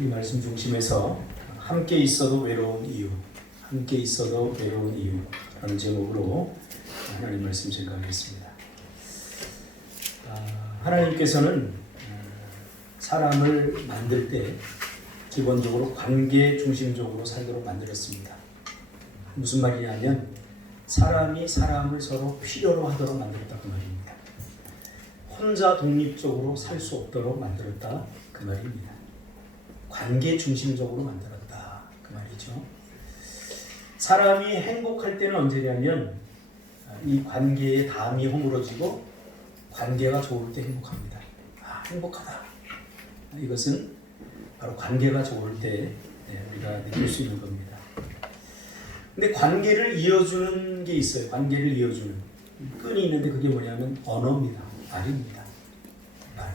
이 말씀 중심에서 함께 있어도 외로운 이유, 함께 있어도 외로운 이유라는 제목으로 하나님 말씀 생각하겠습니다. 하나님께서는 사람을 만들 때 기본적으로 관계 중심적으로 살도록 만들었습니다. 무슨 말이냐면 사람이 사람을 서로 필요로 하도록 만들었다 그 말입니다. 혼자 독립적으로 살 수 없도록 만들었다 그 말입니다. 관계 중심적으로 만들었다 그 말이죠. 사람이 행복할 때는 언제냐면 이 관계의 담이 허물어지고 관계가 좋을 때 행복합니다. 행복하다. 이것은 바로 관계가 좋을 때 우리가 느낄 수 있는 겁니다. 근데 관계를 이어주는 게 있어요. 관계를 이어주는 끈이 있는데 그게 뭐냐면 언어입니다. 말입니다. 말.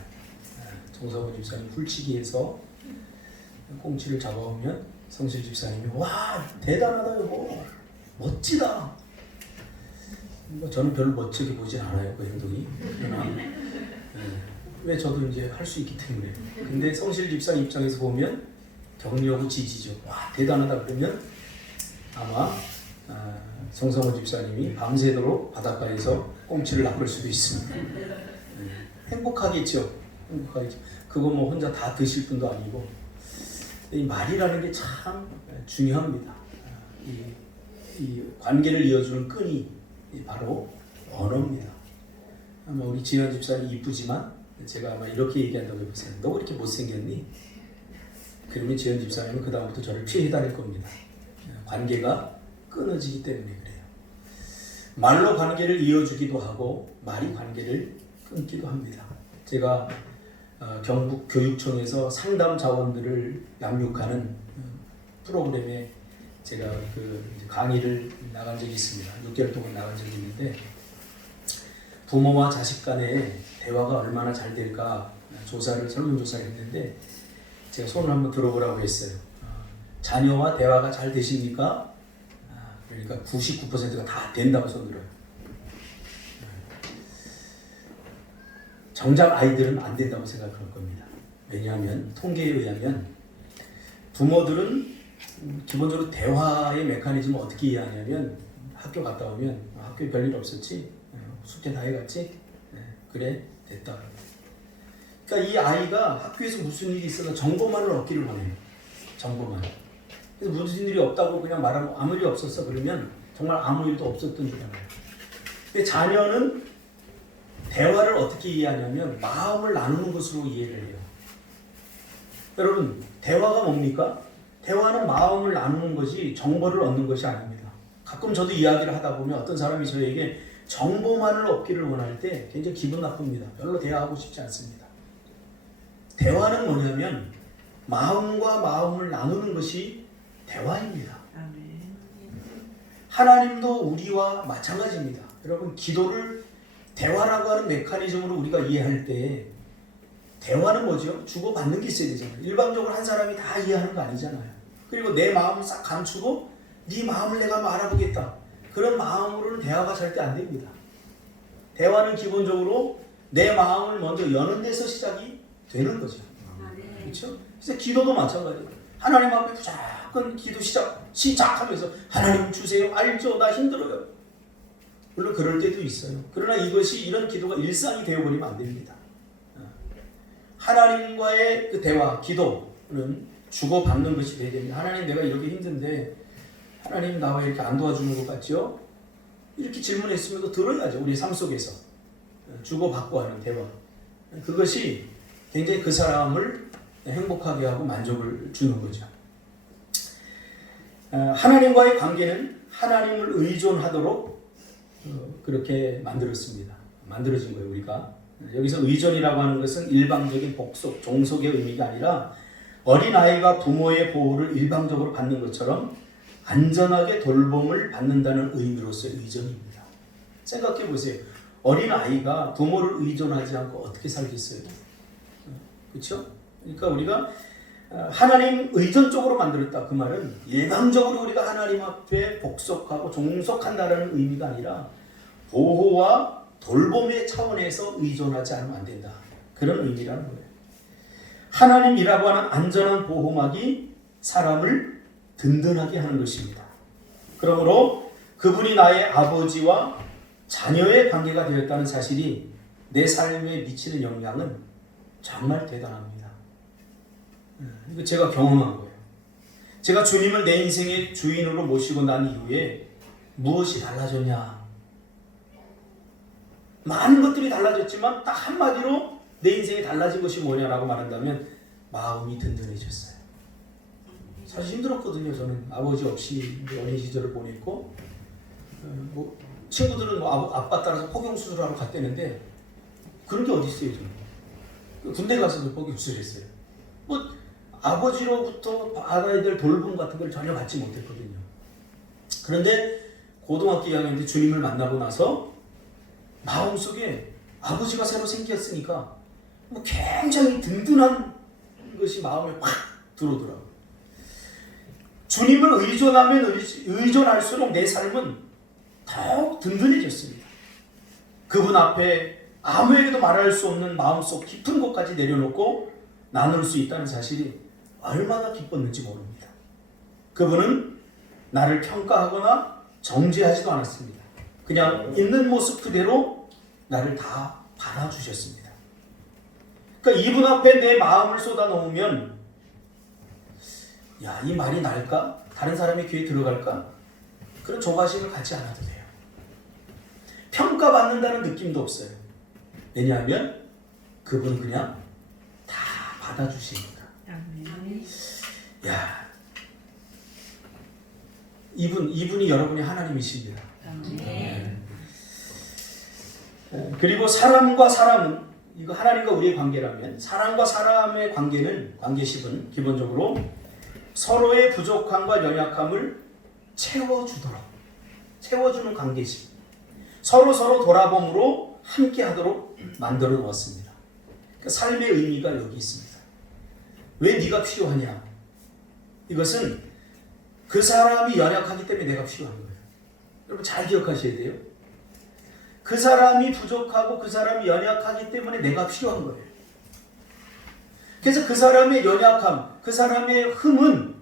정성호 집사님 훌치기에서 꽁치를 잡아오면 성실 집사님이 와 대단하다 여보 멋지다. 저는 별로 멋지게 보진 않아요 그 행동이. 그러나 왜 저도 이제 할 수 있기 때문에. 근데 성실 집사 입장에서 보면 격려하고 지지죠. 와 대단하다 그러면 아마 정성호 집사님이 밤새도록 바닷가에서 꽁치를 낚을 수도 있습니다. 행복하겠죠. 행복하겠죠. 그거 뭐 혼자 다 드실 분도 아니고. 이 말이라는 게 참 중요합니다. 이 관계를 이어주는 끈이 바로 언어입니다. 아마 우리 지현 집사님 이쁘지만 제가 아마 이렇게 얘기한다고 해보세요. 너 왜 이렇게 못생겼니? 그러면 지현 집사님은 그 다음부터 저를 피해 다닐 겁니다. 관계가 끊어지기 때문에 그래요. 말로 관계를 이어주기도 하고 말이 관계를 끊기도 합니다. 제가 경북 교육청에서 상담 자원들을 양육하는 프로그램에 제가 강의를 나간 적이 있습니다. 6개월 동안 나간 적이 있는데 부모와 자식 간의 대화가 얼마나 잘 될까 설문조사를 했는데 제가 손을 한번 들어보라고 했어요. 자녀와 대화가 잘 되십니까? 그러니까 99%가 다 된다고 손 들어요. 정작 아이들은 안 된다고 생각할 겁니다. 왜냐하면 통계에 의하면 부모들은 기본적으로 대화의 메커니즘을 어떻게 이해하냐면 학교 갔다 오면 학교에 별일 없었지? 숙제 다 해갔지? 그래 됐다. 그러니까 이 아이가 학교에서 무슨 일이 있어도 정보만을 얻기를 원해요. 정보만. 그래서 무슨 일이 없다고 그냥 말하면 아무 일이 없었어 그러면 정말 아무 일도 없었던 줄 알아요. 근데 자녀는 대화를 어떻게 이해하냐면 마음을 나누는 것으로 이해를 해요. 여러분 대화가 뭡니까? 대화는 마음을 나누는 것이 정보를 얻는 것이 아닙니다. 가끔 저도 이야기를 하다 보면 어떤 사람이 저에게 정보만을 얻기를 원할 때 굉장히 기분 나쁩니다. 별로 대화하고 싶지 않습니다. 대화는 뭐냐면 마음과 마음을 나누는 것이 대화입니다. 하나님도 우리와 마찬가지입니다. 여러분 기도를 대화라고 하는 메커니즘으로 우리가 이해할 때 대화는 뭐죠? 주고받는 게 있어야 되잖아요. 일반적으로 한 사람이 다 이해하는 거 아니잖아요. 그리고 내 마음을 싹 감추고 네 마음을 내가 말아보겠다. 그런 마음으로는 대화가 절대 안 됩니다. 대화는 기본적으로 내 마음을 먼저 여는 데서 시작이 되는 거죠. 그렇죠? 그래서 기도도 마찬가지예요. 하나님 앞에 무조건 기도 시작하면서 하나님 주세요. 알죠? 나 힘들어요. 물론 그럴 때도 있어요. 그러나 이런 기도가 일상이 되어버리면 안 됩니다. 하나님과의 그 대화, 기도는 주고받는 것이 되어야 됩니다. 하나님 내가 이렇게 힘든데 하나님 나와 이렇게 안 도와주는 것 같죠? 이렇게 질문했으면 들어야죠. 우리 삶 속에서 주고받고 하는 대화. 그것이 굉장히 그 사람을 행복하게 하고 만족을 주는 거죠. 하나님과의 관계는 하나님을 의존하도록 그렇게 만들어진 거예요. 우리가 여기서 의존이라고 하는 것은 일방적인 복속, 종속의 의미가 아니라 어린아이가 부모의 보호를 일방적으로 받는 것처럼 안전하게 돌봄을 받는다는 의미로서의 의존입니다. 생각해 보세요. 어린아이가 부모를 의존하지 않고 어떻게 살겠어요? 그렇죠? 그러니까 우리가 하나님 의존적으로 만들었다. 그 말은 일방적으로 우리가 하나님 앞에 복속하고 종속한다는 의미가 아니라 보호와 돌봄의 차원에서 의존하지 않으면 안 된다. 그런 의미라는 거예요. 하나님이라고 하는 안전한 보호막이 사람을 든든하게 하는 것입니다. 그러므로 그분이 나의 아버지와 자녀의 관계가 되었다는 사실이 내 삶에 미치는 영향은 정말 대단합니다. 이거 제가 경험한 거예요. 제가 주님을 내 인생의 주인으로 모시고 난 이후에 무엇이 달라졌냐? 많은 것들이 달라졌지만 딱 한마디로 내 인생에 달라진 것이 뭐냐라고 말한다면 마음이 든든해졌어요. 사실 힘들었거든요. 저는 아버지 없이 어린 시절을 보냈고 친구들은 아빠 따라서 포경 수술하러 갔다는데 그런 게 어디 있어요. 저는 군대 가서도 포경 수술했어요. 아버지로부터 받아야 될 돌봄 같은 걸 전혀 받지 못했거든요. 그런데 고등학교 2학년 때 주님을 만나고 나서 마음속에 아버지가 새로 생겼으니까 굉장히 든든한 것이 마음에 확 들어오더라고요. 주님을 의존하면 의존할수록 내 삶은 더욱 든든해졌습니다. 그분 앞에 아무에게도 말할 수 없는 마음속 깊은 곳까지 내려놓고 나눌 수 있다는 사실이 얼마나 기뻤는지 모릅니다. 그분은 나를 평가하거나 정죄하지도 않았습니다. 그냥 있는 모습 그대로 나를 다 받아주셨습니다. 그러니까 이분 앞에 내 마음을 쏟아놓으면 이 말이 날까? 다른 사람의 귀에 들어갈까? 그런 조바심을 갖지 않아도 돼요. 평가받는다는 느낌도 없어요. 왜냐하면 그분은 그냥 다 받아주시니까. 이분이 여러분의 하나님이십니다. 그리고 사람과 사람은, 이거 하나님과 우리의 관계라면 사람과 사람의 관계십은 기본적으로 서로의 부족함과 연약함을 채워주는 관계십, 서로 돌아봄으로 함께하도록 만들어 놓았습니다. 그러니까 삶의 의미가 여기 있습니다. 왜 네가 필요하냐? 이것은 그 사람이 연약하기 때문에 내가 필요한 거예요. 여러분 잘 기억하셔야 돼요. 그 사람이 부족하고 그 사람이 연약하기 때문에 내가 필요한 거예요. 그래서 그 사람의 연약함, 그 사람의 흠은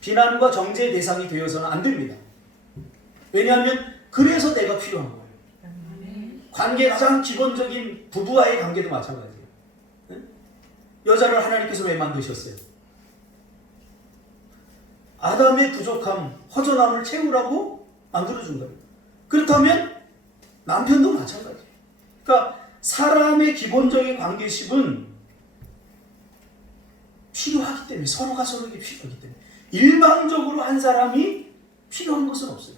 비난과 정죄의 대상이 되어서는 안 됩니다. 왜냐하면 그래서 내가 필요한 거예요. 관계 가장 기본적인 부부와의 관계도 마찬가지예요. 여자를 하나님께서 왜 만드셨어요? 아담의 부족함, 허전함을 채우라고 만들어준 거예요. 그렇다면 남편도 마찬가지예요. 그러니까 사람의 기본적인 관계십은 필요하기 때문에, 서로가 서로에게 필요하기 때문에 일방적으로 한 사람이 필요한 것은 없어요.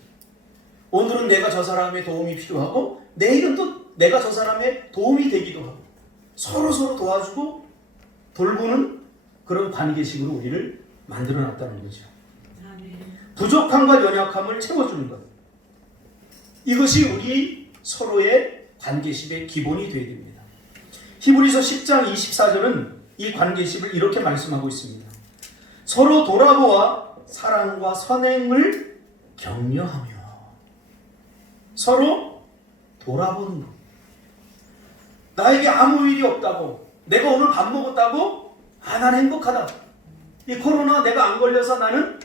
오늘은 내가 저 사람의 도움이 필요하고 내일은 또 내가 저 사람의 도움이 되기도 하고 서로 도와주고 돌보는 그런 관계식으로 우리를 만들어 놨다는 거죠. 부족함과 연약함을 채워주는 것, 이것이 우리 서로의 관계십의 기본이 되어야 됩니다. 히브리서 10장 24절은 이 관계십을 이렇게 말씀하고 있습니다. 서로 돌아보아 사랑과 선행을 격려하며. 서로 돌아보는 것. 나에게 아무 일이 없다고, 내가 오늘 밥 먹었다고, 난 행복하다. 이 코로나 내가 안 걸려서 나는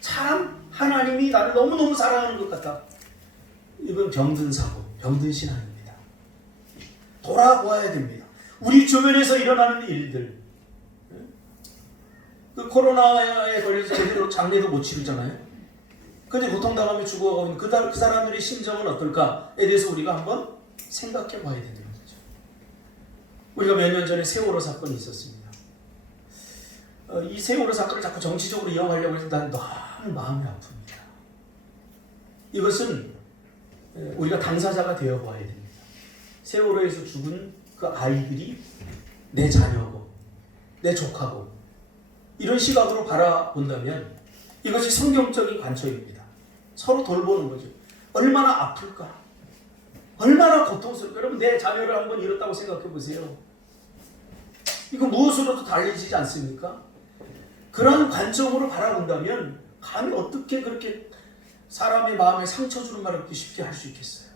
참 하나님이 나를 너무너무 사랑하는 것 같다. 이건 병든 사고, 병든 신앙입니다. 돌아보아야 됩니다. 우리 주변에서 일어나는 일들, 그 코로나에 걸려서 제대로 장례도 못 치르잖아요. 근데 고통당하며 죽어가고 있는 그 사람들의 심정은 어떨까에 대해서 우리가 한번 생각해 봐야 되는 거죠. 우리가 몇 년 전에 세월호 사건이 있었습니다. 이 세월호 사건을 자꾸 정치적으로 이용하려고 해서 난 너무 마음이 아픕니다. 이것은 우리가 당사자가 되어 봐야 됩니다. 세월호에서 죽은 그 아이들이 내 자녀고 내 조카고 이런 시각으로 바라본다면 이것이 성경적인 관점입니다. 서로 돌보는 거죠. 얼마나 아플까? 얼마나 고통스러울까? 여러분 내 자녀를 한번 잃었다고 생각해 보세요. 이거 무엇으로도 달라지지 않습니까? 그런 관점으로 바라본다면 감히 어떻게 그렇게 사람의 마음에 상처 주는 말을 그렇게 쉽게 할 수 있겠어요?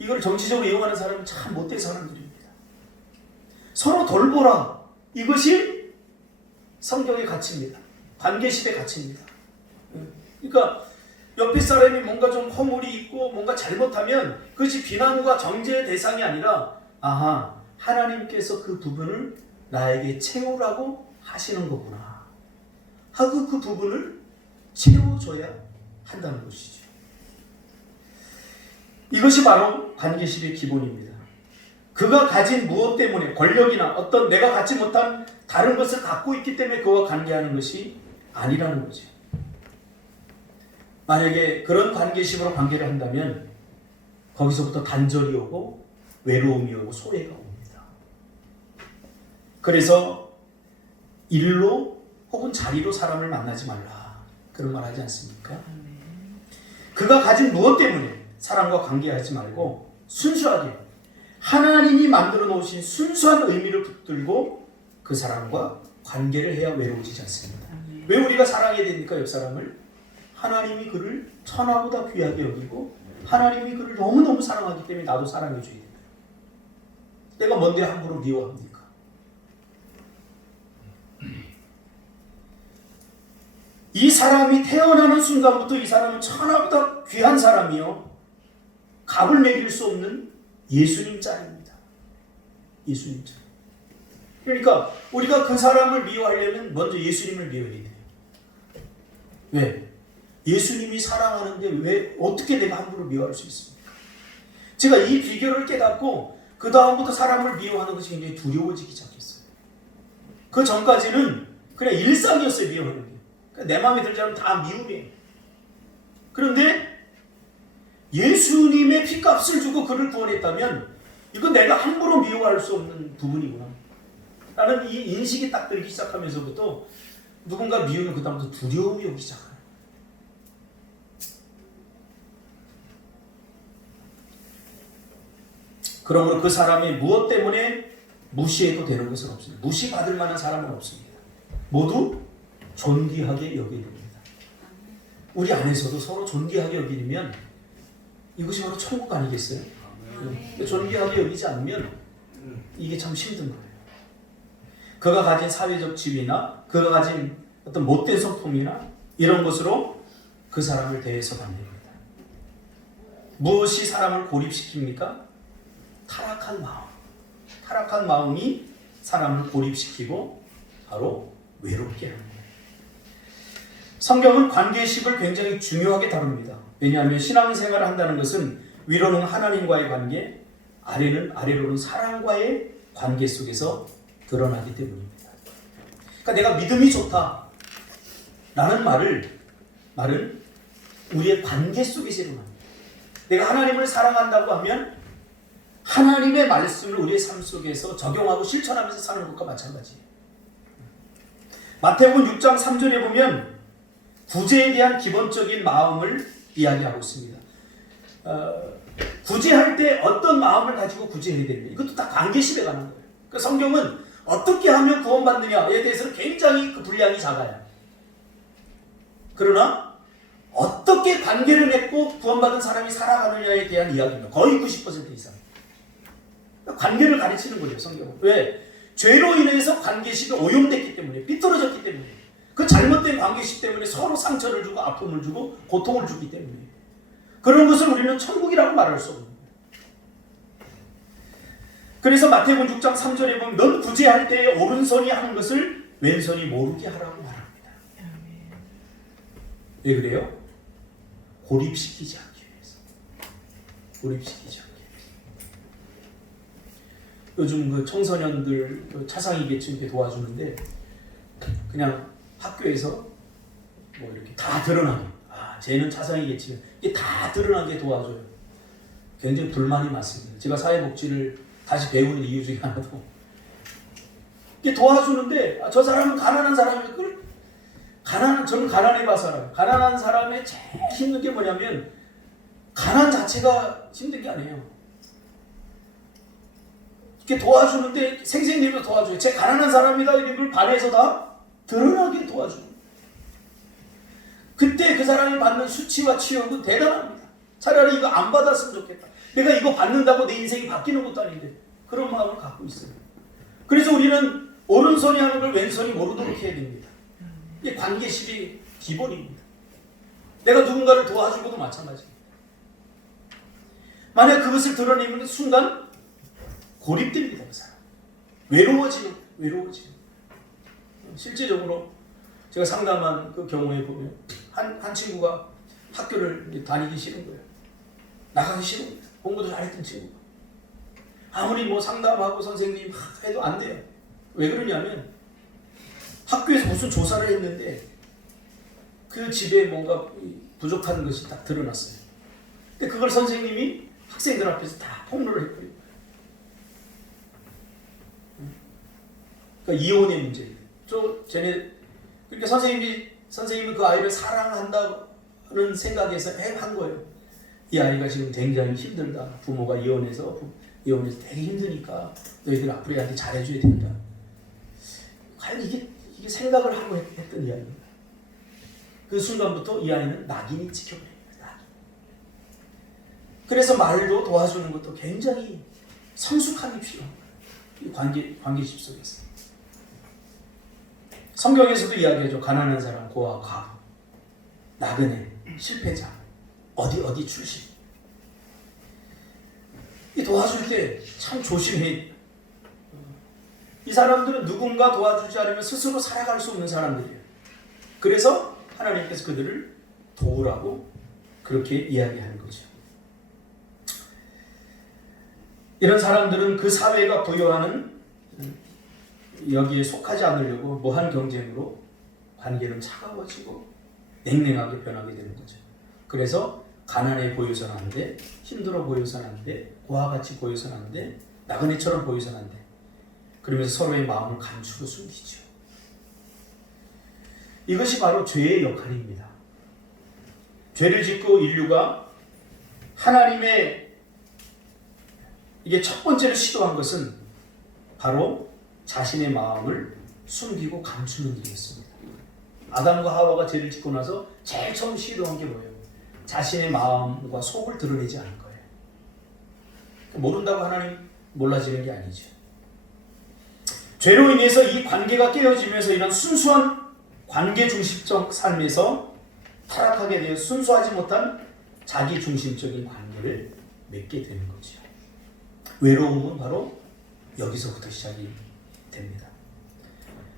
이걸 정치적으로 이용하는 사람은 참 못된 사람들입니다. 서로 돌보라. 이것이 성경의 가치입니다. 관계식의 가치입니다. 그러니까 옆에 사람이 뭔가 좀 허물이 있고 뭔가 잘못하면 그것이 비난과 정죄의 대상이 아니라 아하, 하나님께서 그 부분을 나에게 채우라고 하시는 거구나 하고 그 부분을 채워줘야 한다는 것이죠. 이것이 바로 관계식의 기본입니다. 그가 가진 무엇 때문에 권력이나 어떤 내가 갖지 못한 다른 것을 갖고 있기 때문에 그와 관계하는 것이 아니라는 거죠. 만약에 그런 관계식으로 관계를 한다면 거기서부터 단절이 오고 외로움이 오고 소외가 옵니다. 그래서 일로 혹은 자리로 사람을 만나지 말라. 그런 말 하지 않습니까? 그가 가진 무엇 때문에 사람과 관계하지 말고 순수하게 하나님이 만들어 놓으신 순수한 의미를 붙들고 그 사람과 관계를 해야 외로워지지 않습니다. 왜 우리가 사랑해야 됩니까? 옆 사람을? 하나님이 그를 천하보다 귀하게 여기고 하나님이 그를 너무너무 사랑하기 때문에 나도 사랑해 줘야 됩니다. 내가 뭔데 함부로 미워합니까? 이 사람이 태어나는 순간부터 이 사람은 천하보다 귀한 사람이요, 값을 매길 수 없는 예수님 짤입니다. 예수님 짤. 그러니까 우리가 그 사람을 미워하려면 먼저 예수님을 미워해야 돼요. 왜? 예수님이 사랑하는데 왜 어떻게 내가 함부로 미워할 수 있습니까? 제가 이 비결을 깨닫고 그 다음부터 사람을 미워하는 것이 굉장히 두려워지기 시작했어요. 그 전까지는 그냥 일상이었어요. 미워하는 게. 내 마음에 들지 않으면 다 미움이에요. 그런데 예수님의 피값을 주고 그를 구원했다면 이건 내가 함부로 미워할 수 없는 부분이구나 라는 이 인식이 딱 들기 시작하면서부터 누군가 미우면 그 다음부터 두려움이 오기 시작해요. 그러므로 그 사람이 무엇 때문에 무시해도 되는 것은 없습니다. 무시받을 만한 사람은 없습니다. 모두 존귀하게 여기는 겁니다. 우리 안에서도 서로 존귀하게 여기면 이것이 바로 천국 아니겠어요? 존귀하게 여기지 않으면 이게 참 힘든 거예요. 그가 가진 사회적 지위나 그가 가진 어떤 못된 성품이나 이런 것으로 그 사람을 대해서는 안 됩니다. 무엇이 사람을 고립시킵니까? 타락한 마음. 타락한 마음이 사람을 고립시키고 바로 외롭게 하는 거예요. 성경은 관계식을 굉장히 중요하게 다룹니다. 왜냐하면 신앙생활을 한다는 것은 위로는 하나님과의 관계, 아래로는 사람과의 관계 속에서 드러나기 때문입니다. 그러니까 내가 믿음이 좋다 라는 말은 우리의 관계 속에서 일어납니다. 내가 하나님을 사랑한다고 하면 하나님의 말씀을 우리의 삶 속에서 적용하고 실천하면서 사는 것과 마찬가지예요. 마태복음 6장 3절에 보면 구제에 대한 기본적인 마음을 이야기하고 있습니다. 구제할 때 어떤 마음을 가지고 구제해야 됩니까? 이것도 다 관계식에 관한 거예요. 그러니까 성경은 어떻게 하면 구원받느냐에 대해서는 굉장히 그 분량이 작아요. 그러나 어떻게 관계를 맺고 구원받은 사람이 살아가느냐에 대한 이야기입니다. 거의 90% 이상. 관계를 가르치는 거죠, 성경은. 왜? 죄로 인해서 관계식이 오염됐기 때문에, 삐뚤어졌기 때문에, 그 잘못된 관계식 때문에 서로 상처를 주고 아픔을 주고 고통을 주기 때문에 그런 것을 우리는 천국이라고 말할 수 없는 거예요. 그래서 마태복음 6장 3절에 보면 넌 구제할 때에 오른손이 하는 것을 왼손이 모르게 하라고 말합니다. 왜 그래요? 고립시키지 않기 위해서. 고립시키지 않기 위해서. 요즘 그 청소년들 그 차상위계층 이렇게 도와주는데 그냥 학교에서 뭐 이렇게 다 드러나게, 쟤는 차상위계층, 이게 다 드러나게 도와줘요. 굉장히 불만이 많습니다. 제가 사회복지를 다시 배우는 이유 중에 하나도 이게 도와주는데 저 사람은 가난한 사람이 저는 가난해 봐서 알아요. 가난한 사람의 제일 힘든 게 뭐냐면 가난 자체가 힘든 게 아니에요. 이렇게 도와주는데 생생님도 도와줘요. 제 가난한 사람이다 이런 걸 반에서 다 드러나게 도와줘요. 그때 그 사람이 받는 수치와 치욕은 대단합니다. 차라리 이거 안 받았으면 좋겠다. 내가 이거 받는다고 내 인생이 바뀌는 것도 아닌데 그런 마음을 갖고 있어요. 그래서 우리는 오른손이 하는 걸 왼손이 모르도록 해야 됩니다. 이게 관계식이 기본입니다. 내가 누군가를 도와주고도 마찬가지입니다. 만약 그것을 드러내면 순간 고립됩니다. 그 사람. 외로워지는. 실제적으로 제가 상담한 그 경우에 보면 한 친구가 학교를 다니기 싫은 거예요. 나가기 싫은 거예요. 공부도 잘했던 친구가. 아무리 뭐 상담하고 선생님 해도 안 돼요. 왜 그러냐면 학교에서 무슨 조사를 했는데 그 집에 뭔가 부족한 것이 딱 드러났어요. 근데 그걸 선생님이 학생들 앞에서 다 폭로를 해버려요. 그러니까 이혼의 문제예요. 그러니까 선생님이 그 아이를 사랑한다는 생각에서 한 거예요. 이 아이가 지금 굉장히 힘들다. 부모가 이혼해서 되게 힘드니까 너희들 앞으로 애한테 잘해줘야 된다. 과연 이게 생각을 하고 했던 이야기입니다. 그 순간부터 이 아이는 낙인이 찍혀버려요. 낙인. 그래서 말도 도와주는 것도 굉장히 성숙함이 필요한 거예요. 이 관계십 속에서. 성경에서도 이야기하죠. 가난한 사람, 고아, 과부, 나그네, 실패자, 어디 출신. 이 도와줄 때 참 조심해. 이 사람들은 누군가 도와주지 않으면 스스로 살아갈 수 없는 사람들이에요. 그래서 하나님께서 그들을 도우라고 그렇게 이야기하는 거죠. 이런 사람들은 그 사회가 부여하는 여기에 속하지 않으려고 무한 경쟁으로 관계는 차가워지고 냉랭하게 변하게 되는 거죠. 그래서 가난해 보여서는 안 돼, 힘들어 보여서는 안 돼, 고아같이 보여서는 안 돼, 나그네처럼 보여서는 안 돼. 그러면서 서로의 마음을 감추고 숨기죠. 이것이 바로 죄의 역할입니다. 죄를 짓고 인류가 하나님의 이게 첫 번째로 시도한 것은 바로 자신의 마음을 숨기고 감추는 일이었습니다. 아담과 하와가 죄를 짓고 나서 제일 처음 시도한 게 뭐예요? 자신의 마음과 속을 드러내지 않은 거예요. 모른다고 하나님 몰라지는 게 아니죠. 죄로 인해서 이 관계가 깨어지면서 이런 순수한 관계 중심적 삶에서 타락하게 되어 순수하지 못한 자기 중심적인 관계를 맺게 되는 거죠. 외로움은 바로 여기서부터 시작이 됩니다.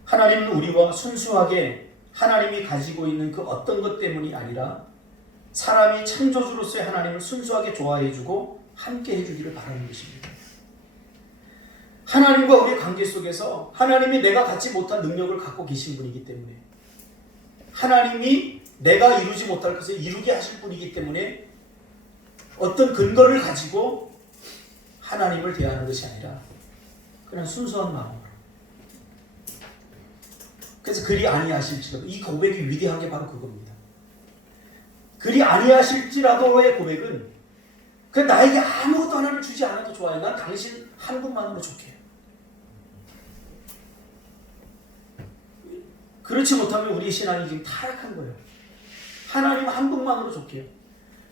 하나님은 우리와 순수하게 하나님이 가지고 있는 그 어떤 것 때문이 아니라 사람이 창조주로서의 하나님을 순수하게 좋아해주고 함께 해주기를 바라는 것입니다. 하나님과 우리의 관계 속에서 하나님이 내가 갖지 못한 능력을 갖고 계신 분이기 때문에 하나님이 내가 이루지 못할 것을 이루게 하실 분이기 때문에 어떤 근거를 가지고 하나님을 대하는 것이 아니라 그냥 순수한 마음으로. 그래서 그리 아니하실지라도 이 고백이 위대한 게 바로 그겁니다. 그리 아니하실지라도의 고백은 그 나에게 아무것도 하나를 주지 않아도 좋아요. 난 당신 한 분만으로 좋게. 그렇지 못하면 우리의 신앙이 지금 타락한 거예요. 하나님 한 분만으로 좋게요.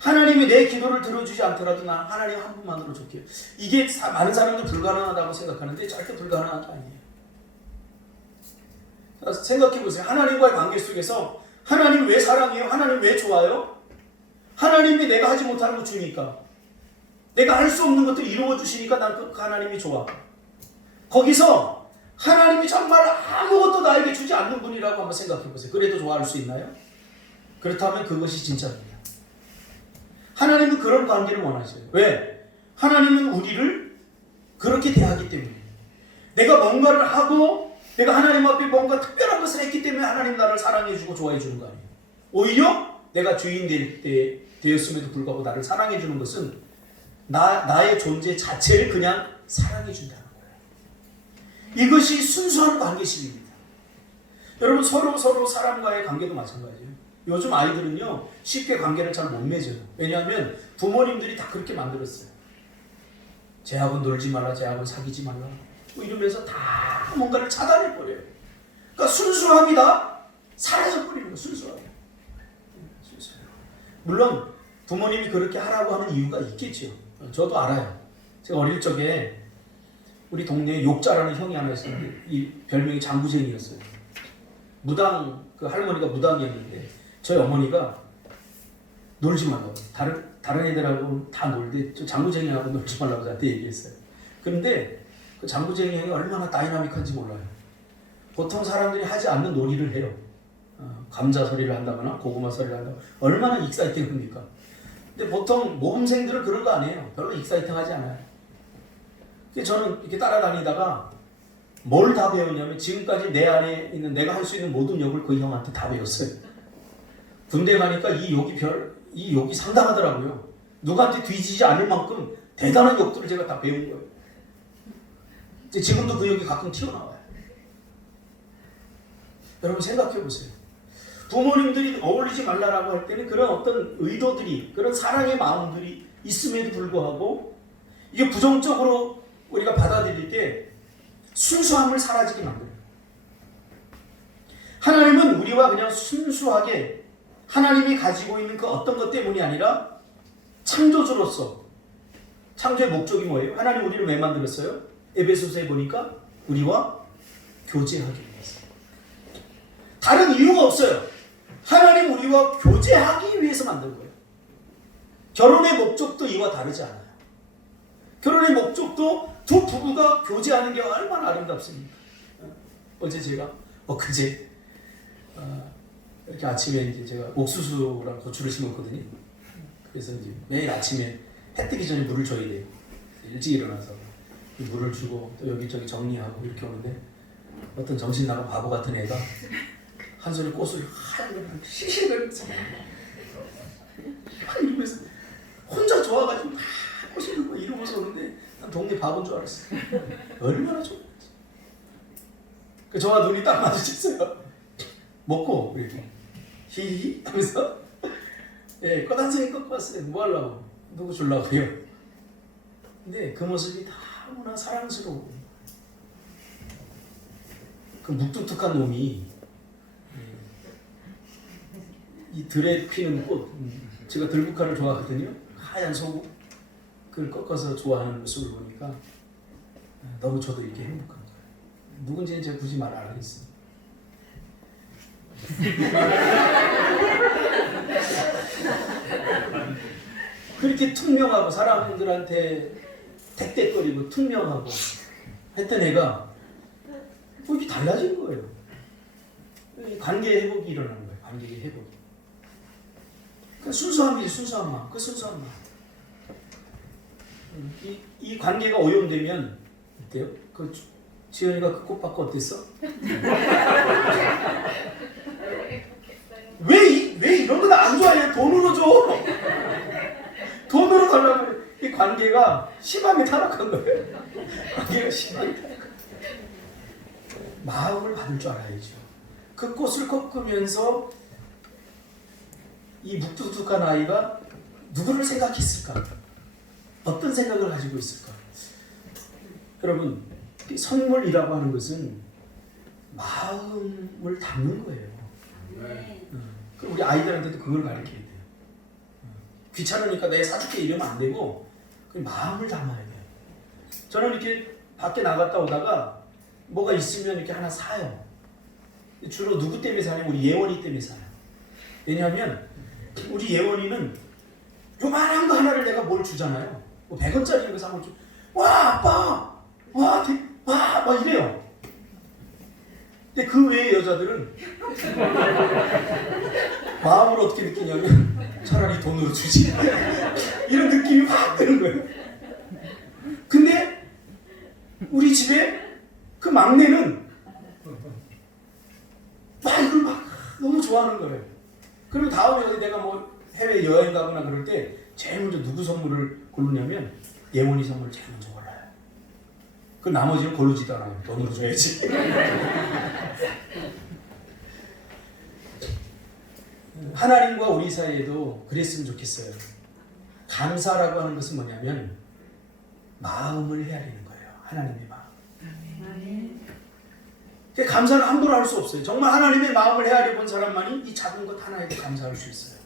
하나님이 내 기도를 들어주지 않더라도 난 하나님 한 분만으로 좋게요. 이게 많은 사람들 불가능하다고 생각하는데 절대 불가능한 게 아니에요. 생각해 보세요. 하나님과의 관계 속에서 하나님 왜 사랑해요? 하나님 왜 좋아요? 하나님이 내가 하지 못하는 거 주니까, 내가 할 수 없는 것들 이루어 주시니까 난 그 하나님이 좋아. 거기서 하나님이 정말 아무것도 나에게 주지 않는 분이라고 한번 생각해 보세요. 그래도 좋아할 수 있나요? 그렇다면 그것이 진짜입니다. 하나님은 그런 관계를 원하셔요. 왜? 하나님은 우리를 그렇게 대하기 때문에. 내가 뭔가를 하고 내가 하나님 앞에 뭔가 특별한 것을 했기 때문에 하나님 나를 사랑해주고 좋아해주는 거 아니에요. 오히려 내가 주인 되었음에도 불구하고 나를 사랑해주는 것은 나의 존재 자체를 그냥 사랑해준다는 거예요. 이것이 순수한 관계심입니다. 여러분 서로 사람과의 관계도 마찬가지예요. 요즘 아이들은요 쉽게 관계를 잘 못 맺어요. 왜냐하면 부모님들이 다 그렇게 만들었어요. 쟤하고 놀지 말라, 쟤하고 사귀지 말라 뭐 이러면서 다 뭔가를 차단해버려요. 그러니까 순수함이 다 사라져버리는 거예요. 순수함이. 물론 부모님이 그렇게 하라고 하는 이유가 있겠죠. 저도 알아요. 제가 어릴 적에 우리 동네에 욕자라는 형이 하나 있었는데 이 별명이 장구쟁이였어요. 무당 그 할머니가 무당이었는데 저희 어머니가 놀지 말라고 다른 애들하고 다 놀되 저 장구쟁이하고 놀지 말라고 저한테 얘기했어요. 그런데 그 장구쟁이 형이 얼마나 다이나믹한지 몰라요. 보통 사람들이 하지 않는 놀이를 해요. 감자서리를 한다거나 고구마서리를 한다거나 얼마나 익사이팅합니까? 근데 보통 모범생들은 그런 거 아니에요. 별로 익사이팅하지 않아요. 그래서 저는 이렇게 따라다니다가 뭘 다 배웠냐면 지금까지 내 안에 있는 내가 할 수 있는 모든 욕을 그 형한테 다 배웠어요. 군대 가니까 이 욕이 상당하더라고요. 누구한테 뒤지지 않을 만큼 대단한 욕들을 제가 다 배운 거예요. 지금도 그 욕이 가끔 튀어나와요. 여러분 생각해 보세요. 부모님들이 어울리지 말라라고 할 때는 그런 어떤 의도들이, 그런 사랑의 마음들이 있음에도 불구하고 이게 부정적으로 우리가 받아들일 때 순수함을 사라지게 만들어요. 하나님은 우리와 그냥 순수하게 하나님이 가지고 있는 그 어떤 것 때문이 아니라 창조주로서, 창조의 목적이 뭐예요? 하나님 우리를 왜 만들었어요? 에베소서에 보니까 우리와 교제하기 위해서. 다른 이유가 없어요. 하나님 우리와 교제하기 위해서 만든 거예요. 결혼의 목적도 이와 다르지 않아요. 결혼의 목적도 두 부부가 교제하는 게 얼마나 아름답습니까? 어제 제가 엊그제 이렇게 아침에 이제 제가 옥수수랑 고추를 심었거든요. 그래서 이제 매일 아침에 해 뜨기 전에 물을 줘야 돼요. 일찍 일어나서 물을 주고 또 여기저기 정리하고 이렇게 오는데 어떤 정신 나간 바보 같은 애가 한 손에 꽃을 하얀 걸 실실거리면서 막 이러면서 혼자 좋아가지고 막 꽃을 막 이러면서 오는데 난 동네 바보인 줄 알았어. 얼마나 좋은지. 그 저와 눈이 딱 마주쳤어요. 먹고 이렇게 히히 하면서 예, 꽃 한 송이 꺾고 왔어요. 뭐 하려고? 누구 주려고요? 근데 그 모습이 너무나 사랑스러워. 그 묵뚝뚝한 놈이 이 들에 피는 꽃, 제가 들국화를 좋아하거든요. 하얀 소국 그걸 꺾어서 좋아하는 모습을 보니까 너무 저도 이렇게 행복한 거예요. 누군지는 제가 굳이 말 안 하겠습니다. 그렇게 투명하고 사람들한테 뎃뎃거리고 투명하고 했던 애가 뭐 이렇게 달라진 거예요. 관계 회복이 일어나는 거예요. 관계 회복이. 그 순수함이지, 순수한 마음. 그 순수한 마음. 이 관계가 오염되면 어때요? 그 지연이가 그 꽃 받고 어땠어? 왜 이런 거 안 좋아해? 돈으로 줘. 돈으로 달라고. 이 관계가 심하게 타락한 거예요. 관계가 심하게 타락한 거예요. 마음을 받을 줄 알아야죠. 그 꽃을 꺾으면서 이 묵뚝뚝한 아이가 누구를 생각했을까? 어떤 생각을 가지고 있을까? 여러분, 선물이라고 하는 것은 마음을 담는 거예요. 그럼 우리 아이들한테도 그걸 가르쳐야 돼요. 귀찮으니까 내가 사줄게 이러면 안 되고 그 마음을 담아야 돼요. 저는 이렇게 밖에 나갔다 오다가 뭐가 있으면 이렇게 하나 사요. 주로 누구 때문에 사냐면 우리 예원이 때문에 사요. 왜냐하면 우리 예원이는 요만한 거 하나를 내가 뭘 주잖아요. 뭐 100원짜리 이거 사면 좀 와 아빠 와 막 이래요. 근데 그 외의 여자들은 마음을 어떻게 느끼냐면 차라리 돈으로 주지 이런 느낌이 확 드는 거예요. 근데 우리 집에 그 막내는 막 이걸 막 너무 좋아하는 거예요. 그리고 다음에 어디 내가 뭐 해외 여행 가거나 그럴 때 제일 먼저 누구 선물을 고르냐면 예원이 선물을 제일 먼저 골라요. 그 나머지는 고르지도 않아요. 돈으로 줘야지. 하나님과 우리 사이에도 그랬으면 좋겠어요. 감사라고 하는 것은 뭐냐면 마음을 헤아리는 거예요. 하나님의 마음. 감사는 함부로 할 수 없어요. 정말 하나님의 마음을 헤아려 본 사람만이 이 작은 것 하나에도 감사할 수 있어요.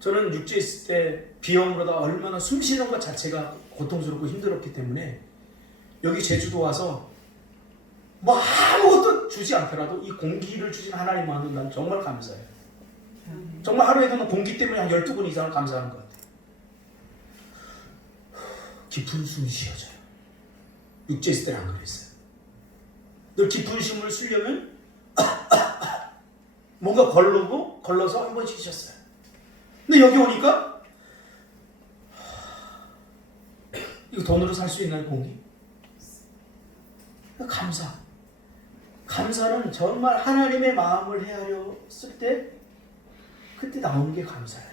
저는 육지에 있을 때 비염으로다 얼마나 숨 쉬는 것 자체가 고통스럽고 힘들었기 때문에 여기 제주도 와서 뭐 아무것도 주지 않더라도 이 공기를 주신 하나님만은 난 정말 감사해요. 정말 하루에도 공기 때문에 한 12번 이상을 감사하는 것 같아요. 깊은 숨이 쉬어져요. 육지에 있을 때는 안 그랬어요. 늘 깊은 숨을 쉬려면 뭔가 걸러서 한 번씩 쉬었어요. 근데 여기 오니까 이거 돈으로 살 수 있나요, 공기? 감사. 감사는 정말 하나님의 마음을 헤아렸을 때 그때 나오는 게 감사예요.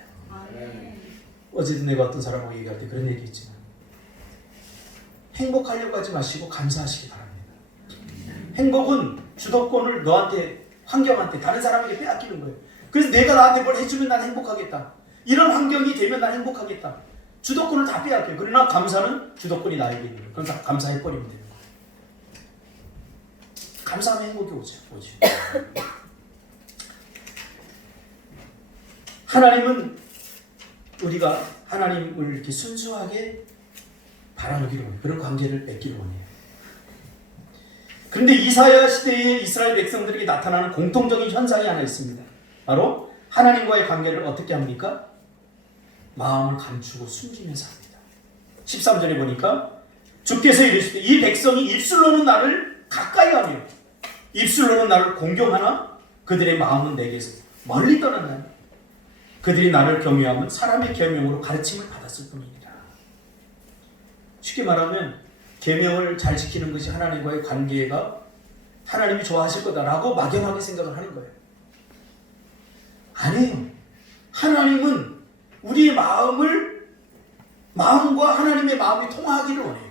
어제도 내가 어떤 사람하고 얘기할 때 그런 얘기 했지만 행복하려고 하지 마시고 감사하시기 바랍니다. 행복은 주도권을 너한테, 환경한테, 다른 사람에게 빼앗기는 거예요. 그래서 내가 나한테 뭘 해주면 난 행복하겠다. 이런 환경이 되면 난 행복하겠다. 주도권을 다 빼앗겨요. 그러나 감사는 주도권이 나에게 있는 거예요. 그러니까 감사해버리면 돼요. 감사하면 행복이 오죠. 하나님은 우리가 하나님을 이렇게 순수하게 바라보기로 원해요. 그런 관계를 맺기로 원해요. 그런데 이사야 시대의 이스라엘 백성들에게 나타나는 공통적인 현상이 하나 있습니다. 바로 하나님과의 관계를 어떻게 합니까? 마음을 감추고 숨기면서 합니다. 13절에 보니까 주께서 이르시되 이 백성이 입술로는 나를 가까이 하며 입술로는 나를 공경하나 그들의 마음은 내게서 멀리 떠났나니 그들이 나를 경외하면 사람의 계명으로 가르침을 받았을 뿐이니라. 쉽게 말하면 계명을 잘 지키는 것이 하나님과의 관계가 하나님이 좋아하실 거다라고 막연하게 생각을 하는 거예요. 아니에요. 하나님은 우리의 마음과 하나님의 마음이 통하기를 원해요.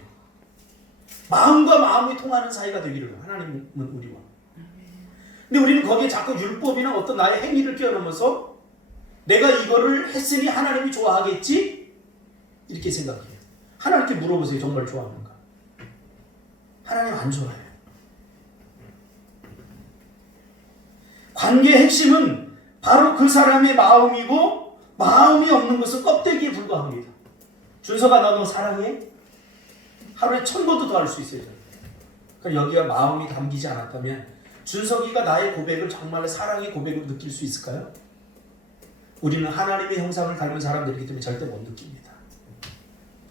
마음과 마음이 통하는 사이가 되기를 원해요. 하나님은 우리와. 근데 우리는 거기에 자꾸 율법이나 어떤 나의 행위를 끼워넣으면서 내가 이거를 했으니 하나님이 좋아하겠지? 이렇게 생각해요. 하나님께 물어보세요. 정말 좋아하는가? 하나님 안 좋아해요. 관계의 핵심은 바로 그 사람의 마음이고 마음이 없는 것은 껍데기에 불과합니다. 준서가 나 너 사랑해? 하루에 1000번도 더 할 수 있어요. 그러니까 여기가 마음이 담기지 않았다면 준석이가 나의 고백을 정말 사랑의 고백으로 느낄 수 있을까요? 우리는 하나님의 형상을 닮은 사람들이기 때문에 절대 못 느낍니다.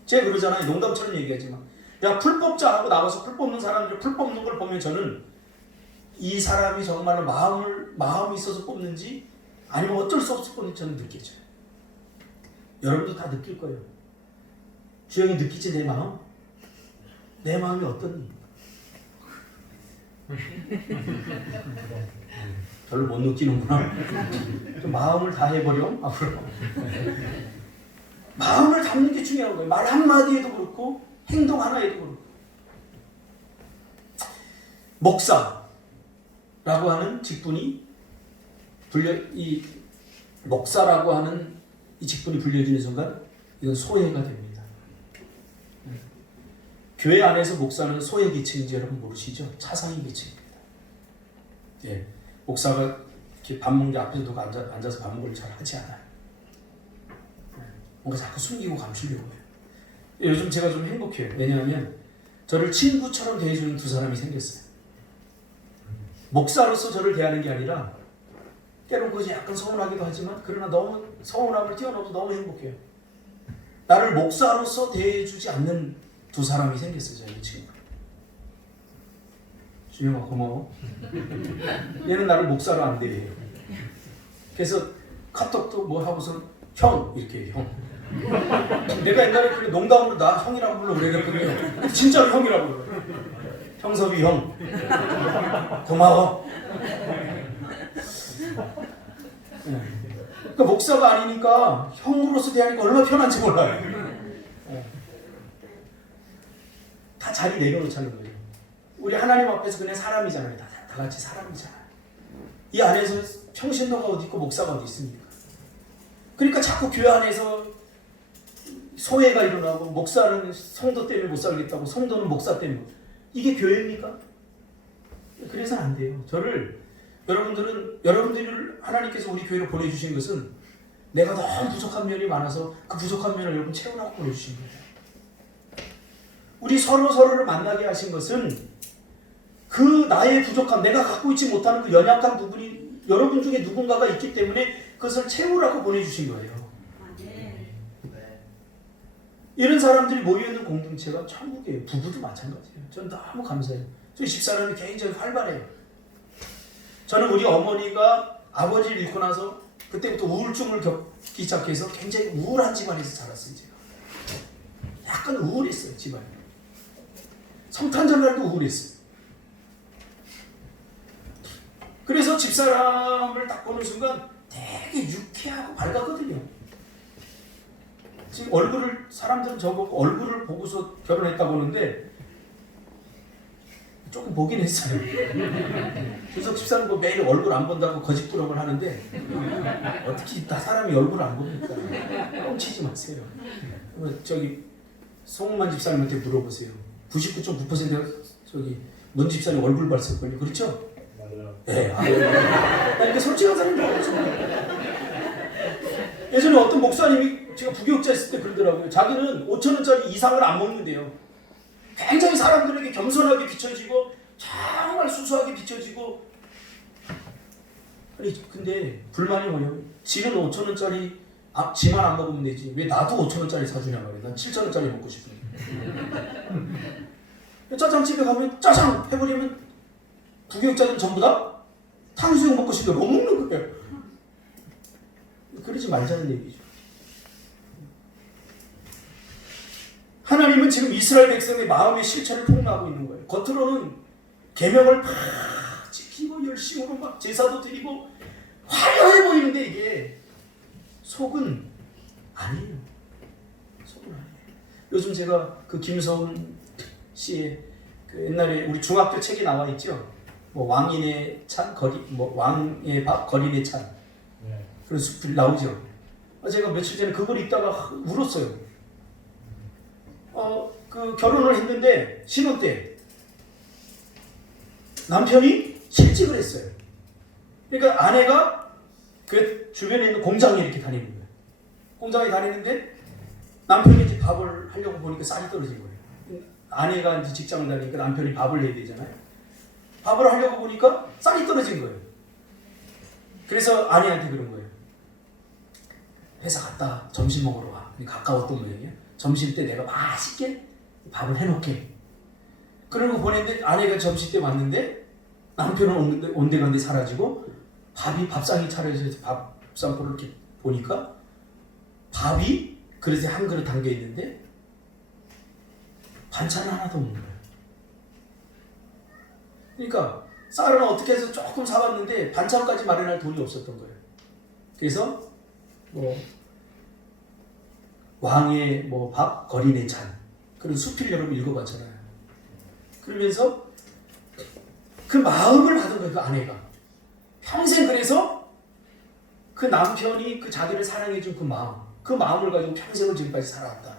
제가 그러잖아요. 농담처럼 얘기하지만 야 풀 뽑자 하고 나가서 풀 뽑는 사람들 풀 뽑는 걸 보면 저는 이 사람이 정말로 마음이 있어서 뽑는지 아니면 어쩔 수 없이 뽑는지 저는 느껴져요. 여러분도 다 느낄 거예요. 주영이 느끼지 내 마음? 내 마음이 어떻니? 별로 못 느끼는구나. 좀 마음을 다 해버려 앞으로. 마음을 담는 게 중요한 거예요. 말 한마디에도 그렇고 행동 하나에도 그렇고. 목사라고 하는 직분이 목사라고 하는 이 직분이 불려지는 순간 이건 소외가 됩니다. 교회 안에서 목사는 소외 계층인지 여러분 모르시죠? 차상위 계층입니다. 예, 목사가 이렇게 밥 먹는 데 앞에서 누가 앉아서 밥 먹을 잘 하지 않아요. 뭔가 자꾸 숨기고 감추려고 해요. 요즘 제가 좀 행복해요. 왜냐하면 저를 친구처럼 대해주는 두 사람이 생겼어요. 목사로서 저를 대하는 게 아니라 때론 그것이 약간 서운하기도 하지만 그러나 너무 서운함을 뛰어넘어서 너무 행복해요. 나를 목사로서 대해주지 않는 두 사람이 생겼어요. 저희 친구. 주영아 고마워. 얘는 나를 목사로 안 대해요. 그래서 카톡도 뭐 하고서 형 이렇게 해요. 형. 내가 옛날에 그래 농담으로 나 형이라고 불러 그랬거든요. 진짜로 형이라고 불러. 형섭이 형. 고마워. 그러니까 목사가 아니니까 형으로서 대하니까 얼마나 편한지 몰라요. 다 자리 내려놓자는 거예요. 우리 하나님 앞에서 그냥 사람이잖아요. 다 같이 사람이잖아요. 이 안에서 평신도가 어디 있고 목사가 어디 있습니까? 그러니까 자꾸 교회 안에서 소외가 일어나고 목사는 성도 때문에 못 살겠다고 성도는 목사 때문에 이게 교회입니까? 그래서는 안 돼요. 여러분들을 하나님께서 우리 교회로 보내주신 것은 내가 너무 부족한 면이 많아서 그 부족한 면을 여러분 채우라고 보내주신 거예요. 우리 서로를 만나게 하신 것은 그 나의 부족함, 내가 갖고 있지 못하는 그 연약한 부분이 여러분 중에 누군가가 있기 때문에 그것을 채우라고 보내주신 거예요. 이런 사람들이 모여있는 공동체가 천국이에요. 부부도 마찬가지예요. 저는 너무 감사해요. 저희 집사람이 굉장히 활발해요. 저는 우리 어머니가 아버지를 잃고 나서 그때부터 우울증을 겪기 시작해서 굉장히 우울한 집안에서 자랐어요. 제가 약간 우울했어요. 집안이. 성탄절날도 우울했어요. 그래서 집사람을 딱 보는 순간 되게 유쾌하고 밝았거든요. 지금 얼굴을 사람들은 저보고 얼굴을 보고서 결혼했다고 하는데 조금 보긴 했어요. 그래서 집사람 뭐 매일 얼굴 안 본다고 거짓부렁을 하는데 어떻게 다 사람이 얼굴을 안 보니까 뻥치지 마세요. 저기 송만 집사님한테 물어보세요. 99.9%가 저기 문 집사님 얼굴 봤을걸요. 그렇죠? 맞아요. 네. 그러니까 솔직한 사람이 없죠. 예전에 어떤 목사님이 제가 부교육자 있을 때 그러더라고요. 자기는 5,000원짜리 이상을 안 먹는데요. 굉장히 사람들에게 겸손하게 비춰지고 정말 수수하게 비춰지고. 아니 근데 불만이 뭐냐면 지는 5,000원짜리 지만 안 먹으면 되지 왜 나도 5,000원짜리 사주냐 말이야. 난 7,000원짜리 먹고 싶은데. 짜장집에 가면 짜장 해버리면 부교육자들은 전부 다 탕수육 먹고 싶은데 못 먹는 거예요. 그러지 말자는 얘기죠. 하나님은 지금 이스라엘 백성의 마음의 실체를 폭로하고 있는 거예요. 겉으로는 계명을 막 지키고 열심으로 막 제사도 드리고 화려해 보이는데 이게 속은 아니에요. 속은 아니에요. 요즘 제가 그 김서훈 씨의 그 옛날에 우리 중학교 책이 나와 있죠. 뭐 왕인의 찬 거리 뭐 왕의 밥 거린의 찬 그런 숲이 나오죠. 제가 며칠 전에 그걸 읽다가 울었어요. 그 결혼을 했는데 신혼 때 남편이 실직을 했어요. 그러니까 아내가 그 주변에 있는 공장에 이렇게 다니는 거예요. 공장에 다니는데 남편이 이제 밥을 하려고 보니까 쌀이 떨어진 거예요. 아내가 이제 직장을 다니니까 남편이 밥을 내야 되잖아요. 밥을 하려고 보니까 쌀이 떨어진 거예요. 그래서 아내한테 그런 거예요. 회사 갔다 점심 먹으러 와. 가까웠던 모양이에요. 점심 때 내가 맛있게 밥을 해놓게. 그러고 보냈는데 아내가 점심 때 왔는데 남편은 온데간데 사라지고 밥상이 차려져서 밥상포를 이렇게 보니까 밥이 그릇에 한 그릇 담겨 있는데 반찬은 하나도 없는 거예요. 그러니까 쌀은 어떻게 해서 조금 사왔는데 반찬까지 마련할 돈이 없었던 거예요. 그래서 뭐 왕의 뭐 밥 거린의 찬 그런 수필 여러분 읽어봤잖아요. 그러면서 그 마음을 받은 거예요. 그 아내가 평생 그래서 그 남편이 그 자기를 사랑해준 그 마음을 가지고 평생을 지금까지 살아왔다.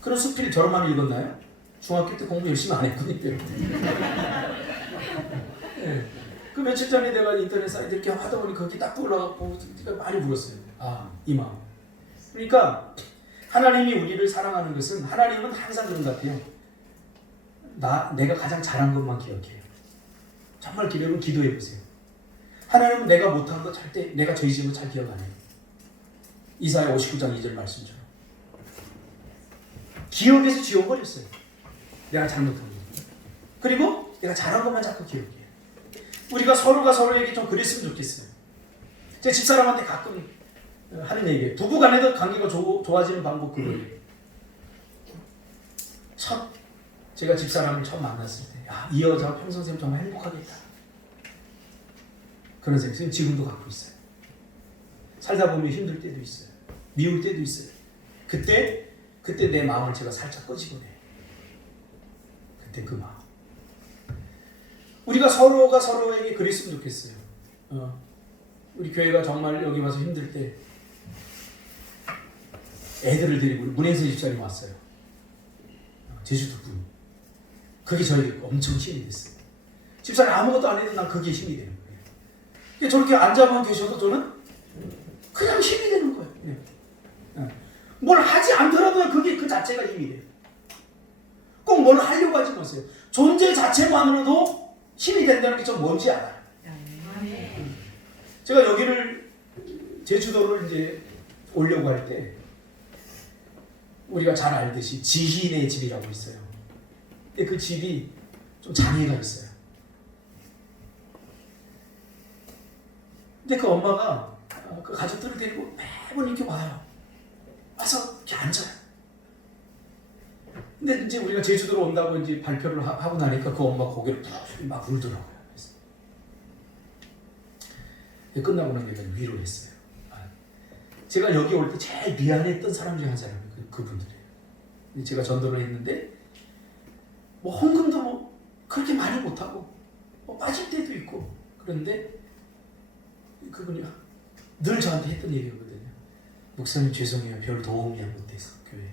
그런 수필 저런 많이 읽었나요? 중학교 때 공부 열심히 안 했거든요. 네. 그 며칠 전에 내가 인터넷 사이트 이렇게 하다 보니 거기 딱 올라가고 많이 울었어요. 이 마음. 그러니까 하나님이 우리를 사랑하는 것은 하나님은 항상 그런 것 같아요. 내가 가장 잘한 것만 기억해요. 정말 여러분 기도해 보세요. 하나님은 내가 못한 거 절대 내가 저희 집은 잘 기억 안 해요. 이사야 59장 2절 말씀처럼. 기억에서 지워버렸어요. 내가 잘못한 거. 그리고 내가 잘한 것만 자꾸 기억해요. 우리가 서로가 서로에게 좀 그랬으면 좋겠어요. 제 집사람한테 가끔 하는 얘기예요. 부부간에도 관계가 좋아지는 방법 그거예요. 제가 집사람을 처음 만났을 때 이 여자가 평생 정말 행복하겠다. 그런 생각을 지금도 갖고 있어요. 살다 보면 힘들 때도 있어요. 미울 때도 있어요. 그때 내 마음을 제가 살짝 꺼집어내요. 그때 그 마음. 우리가 서로가 서로에게 그랬으면 좋겠어요. 우리 교회가 정말 여기 와서 힘들 때 애들을 데리고 문혜선 집사님 왔어요. 제주도 분. 그게 저에게 엄청 힘이 됐어요. 집사님 아무것도 안 해도 난 그게 힘이 되는 거예요. 저렇게 앉아만 계셔도 저는 그냥 힘이 되는 거예요. 뭘 하지 않더라도 그게 그 자체가 힘이 돼요. 꼭 꼭 뭘 하려고 하지 마세요. 존재 자체만으로도 힘이 된다는 게 좀 뭔지 알아요. 제가 여기를 제주도를 이제 오려고 할 때 우리가 잘 알듯이 지희네 집이라고 있어요. 근데 그 집이 좀 장애가 있어요. 근데 그 엄마가 그 가족들을 데리고 매번 이렇게 와요. 와서 이렇게 앉아요. 근데 이제 우리가 제주도로 온다고 이제 발표를 하고 나니까 그 엄마 고개를 막 울더라고요. 끝나고 나니까 위로를 했어요. 제가 여기 올 때 제일 미안했던 사람 중에 한 사람이 그분들이에요. 제가 전도를 했는데 뭐 헌금도 뭐 그렇게 많이 못하고 뭐 빠질 때도 있고 그런데 그분이 늘 저한테 했던 얘기거든요. 목사님 죄송해요. 별 도움이 못돼서 교회에.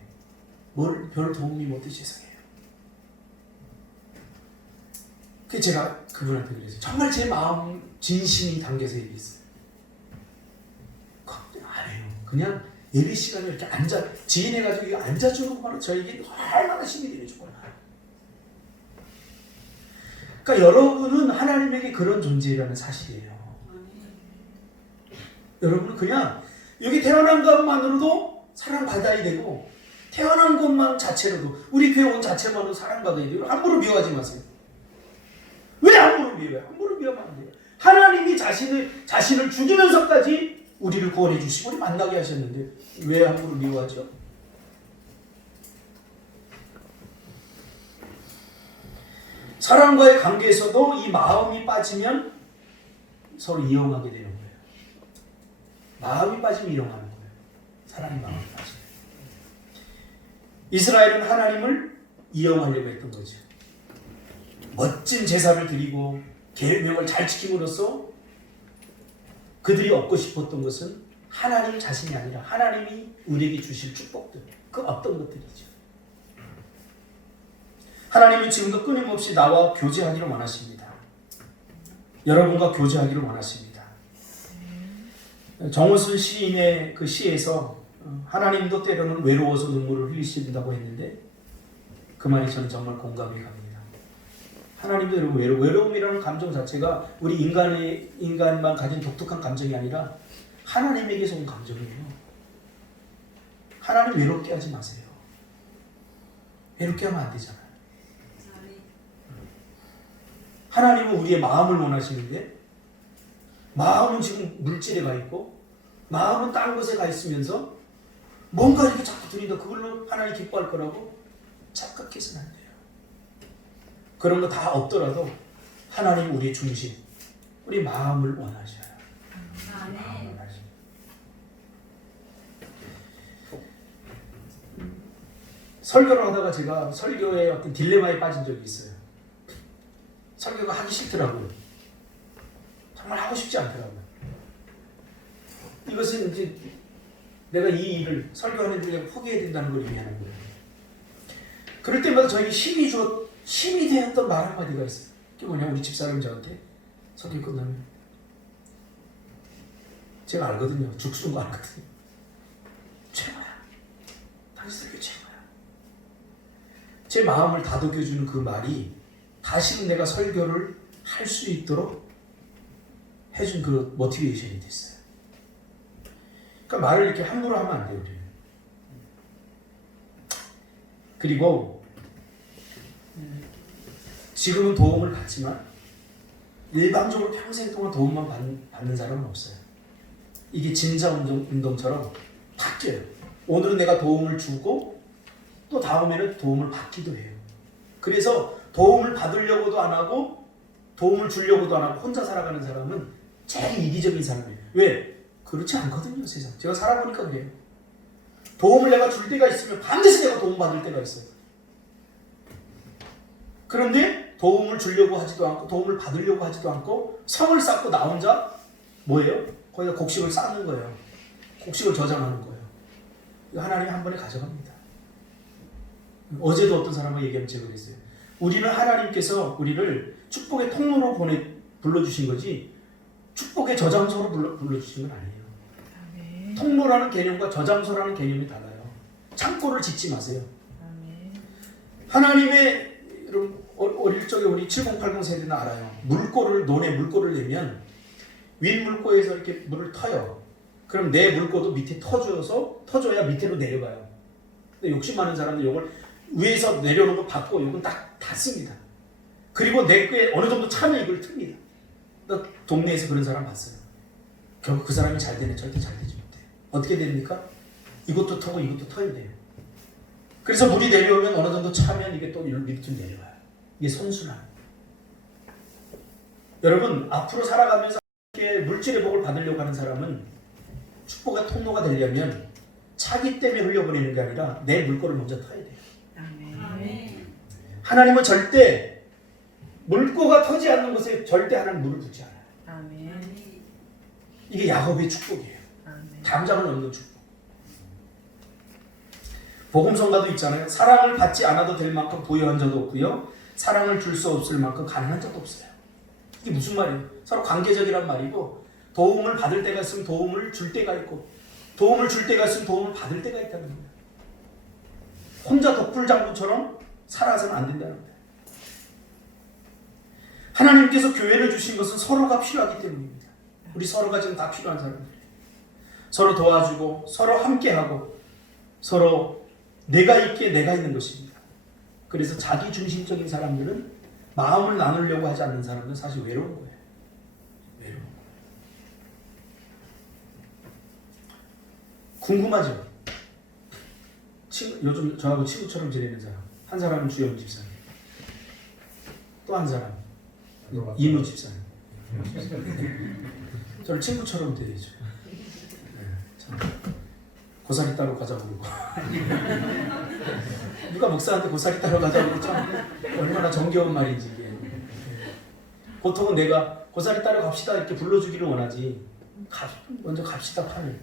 뭘 별 도움이 못돼 죄송해요. 그 제가 그분한테 그랬어요. 정말 제 마음 진심이 담겨서 얘기했어요. 안 해요. 그냥 예배 시간에 이렇게 앉아 지인해가지고 앉아주는 것만으로 저에게 얼마나 힘이 되어주구나. 그러니까 여러분은 하나님에게 그런 존재라는 사실이에요. 여러분은 그냥 여기 태어난 것만으로도 사랑받아야 되고 태어난 것만 자체로도 우리 교회 온 자체만으로 사랑받아야 되고 함부로 미워하지 마세요. 왜 함부로 미워해요? 함부로 미워하면 안 돼요. 하나님이 자신을 죽이면서까지 우리를 구원해 주시고 우리 만나게 하셨는데 왜 함부로 미워하죠? 사람과의 관계에서도 이 마음이 빠지면 서로 이용하게 되는 거예요. 마음이 빠지면 이용하는 거예요. 사람이 마음이 빠지면. 이스라엘은 하나님을 이용하려고 했던 거죠. 멋진 제사를 드리고 계명을 잘 지킴으로써 그들이 얻고 싶었던 것은 하나님 자신이 아니라 하나님이 우리에게 주실 축복들, 그 어떤 것들이죠. 하나님은 지금도 끊임없이 나와 교제하기를 원하십니다. 여러분과 교제하기를 원하십니다. 정호순 시인의 그 시에서 하나님도 때로는 외로워서 눈물을 흘리신다고 했는데 그 말이 저는 정말 공감이 갑니다. 하나님도 여러분 외로움이라는 감정 자체가 우리 인간만 가진 독특한 감정이 아니라 하나님에게서 온 감정이에요. 하나님 외롭게 하지 마세요. 외롭게 하면 안 되잖아요. 하나님은 우리의 마음을 원하시는데 마음은 지금 물질에 가 있고 마음은 딴 곳에 가 있으면서 뭔가 이렇게 자꾸 드린다 그걸로 하나님 기뻐할 거라고 착각해서는 안 돼요. 그런 거 다 없더라도 하나님 우리의 중심, 우리 마음을 원하셔요. 마음을 원하셔요. 설교를 하다가 제가 설교에 어떤 딜레마에 빠진 적이 있어요. 설교가 하기 싫더라고요. 정말 하고 싶지 않더라고요. 이것은 이제 내가 이 일을 설교하는 일을 포기해야 된다는 걸 의미하는 거예요. 그럴 때마다 저에게 힘이 되었던 말 한마디가 있어요. 그게 뭐냐, 우리 집사람이 저한테 설교 끝나면 제가 알거든요. 죽순 거 알거든요. 최고야. 당신 설교 최고야. 제 마음을 다독여주는 그 말이 다시는 내가 설교를 할 수 있도록 해준 그 모티베이션이 됐어요. 그러니까 말을 이렇게 함부로 하면 안 돼요. 우리는. 그리고 지금은 도움을 받지만 일방적으로 평생 동안 도움만 받는 사람은 없어요. 이게 진자 운동처럼 바뀌어요. 오늘은 내가 도움을 주고 또 다음에는 도움을 받기도 해요. 그래서 도움을 받으려고도 안 하고 도움을 주려고도 안 하고 혼자 살아가는 사람은 제일 이기적인 사람이에요. 왜? 그렇지 않거든요, 세상. 제가 살아보니까 그래요. 도움을 내가 줄 때가 있으면 반드시 내가 도움받을 때가 있어요. 그런데 도움을 주려고 하지도 않고 도움을 받으려고 하지도 않고 성을 쌓고 나 혼자 뭐예요? 거기다 곡식을 쌓는 거예요. 곡식을 저장하는 거예요. 이거 하나님이 한 번에 가져갑니다. 어제도 어떤 사람과 얘기하면 제가 그랬어요. 우리는 하나님께서 우리를 축복의 통로로 불러주신 거지 축복의 저장소로 불러주신 건 아니에요. 아멘. 통로라는 개념과 저장소라는 개념이 달라요. 창고를 짓지 마세요. 아멘. 하나님의 여러분 어릴 적에 우리 7080 세대는 알아요. 논에 물꼬를 내면 윗 물꼬에서 이렇게 물을 터요. 그럼 내 물꼬도 밑에 터줘야 밑으로 내려가요. 근데 욕심 많은 사람들 이걸 위에서 내려오는 거 받고 이건 딱 닫습니다. 그리고 내 꽤 어느 정도 차면 이걸 틉니다. 나 동네에서 그런 사람 봤어요. 결국 그 사람이 잘 되네. 절대 잘 되지 못해. 어떻게 됩니까? 이것도 터고 이것도 터야 돼요. 그래서 물이 내려오면 어느 정도 차면 이게 또 밑으로 내려와요. 이게 선순환. 여러분 앞으로 살아가면서 이렇게 물질의 복을 받으려고 하는 사람은 축복의 통로가 되려면 차기 때문에 흘려보내는 게 아니라 내 물꼬를 먼저 타야 돼요. 아멘. 하나님은 절대 물꼬가 터지 않는 곳에 절대 하나님 물을 붓지 않아요. 아멘. 이게 야곱의 축복이에요. 아멘. 담장을 넘는 축복. 복음성가도 있잖아요. 사랑을 받지 않아도 될 만큼 부유한 자도 없고요. 사랑을 줄 수 없을 만큼 가난한 자도 없어요. 이게 무슨 말이에요? 서로 관계적이란 말이고 도움을 받을 때가 있으면 도움을 줄 때가 있고 도움을 줄 때가 있으면 도움을 받을 때가 있다는 거예요. 혼자 덕불장군처럼 살아서는 안 된다는 거예요. 하나님께서 교회를 주신 것은 서로가 필요하기 때문입니다. 우리 서로가 지금 다 필요한 사람들이에요. 서로 도와주고 서로 함께하고 서로 내가 있기에 내가 있는 것입니다. 그래서 자기 중심적인 사람들은 마음을 나누려고 하지 않는 사람들은 사실 외로운 거예요. 외로운 거예요. 궁금하죠? 요즘 저하고 친구처럼 지내는 사람. 한 사람은 주영 집사님. 또 한 사람 이모 집사님. 저를 친구처럼 대해줘. 고사리 따러 가자고 그러고 누가 목사한테 고사리 따러 가자고 그러고 참 얼마나 정겨운 말인지 이게. 보통은 내가 고사리 따러 갑시다 이렇게 불러주기를 원하지 먼저 갑시다 판을.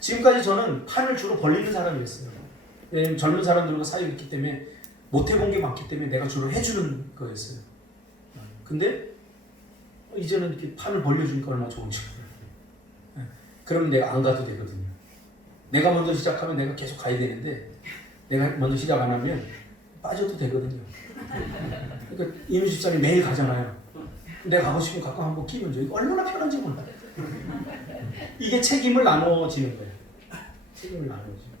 지금까지 저는 판을 주로 벌리는 사람이었어요. 왜냐면 젊은 사람들과 사이가 있기 때문에 못 해본 게 많기 때문에 내가 주로 해주는 거였어요. 근데 이제는 이렇게 판을 벌려주니까 얼마나 좋은지 몰라요. 그러면 내가 안 가도 되거든요. 내가 먼저 시작하면 내가 계속 가야 되는데 내가 먼저 시작 안 하면 빠져도 되거든요. 그러니까 이민 집사님 매일 가잖아요. 내가 가고 싶으면 가끔 한번 끼면 줘. 이거 얼마나 편한지 몰라요. 이게 책임을 나눠지는 거예요. 책임을 나눠지는.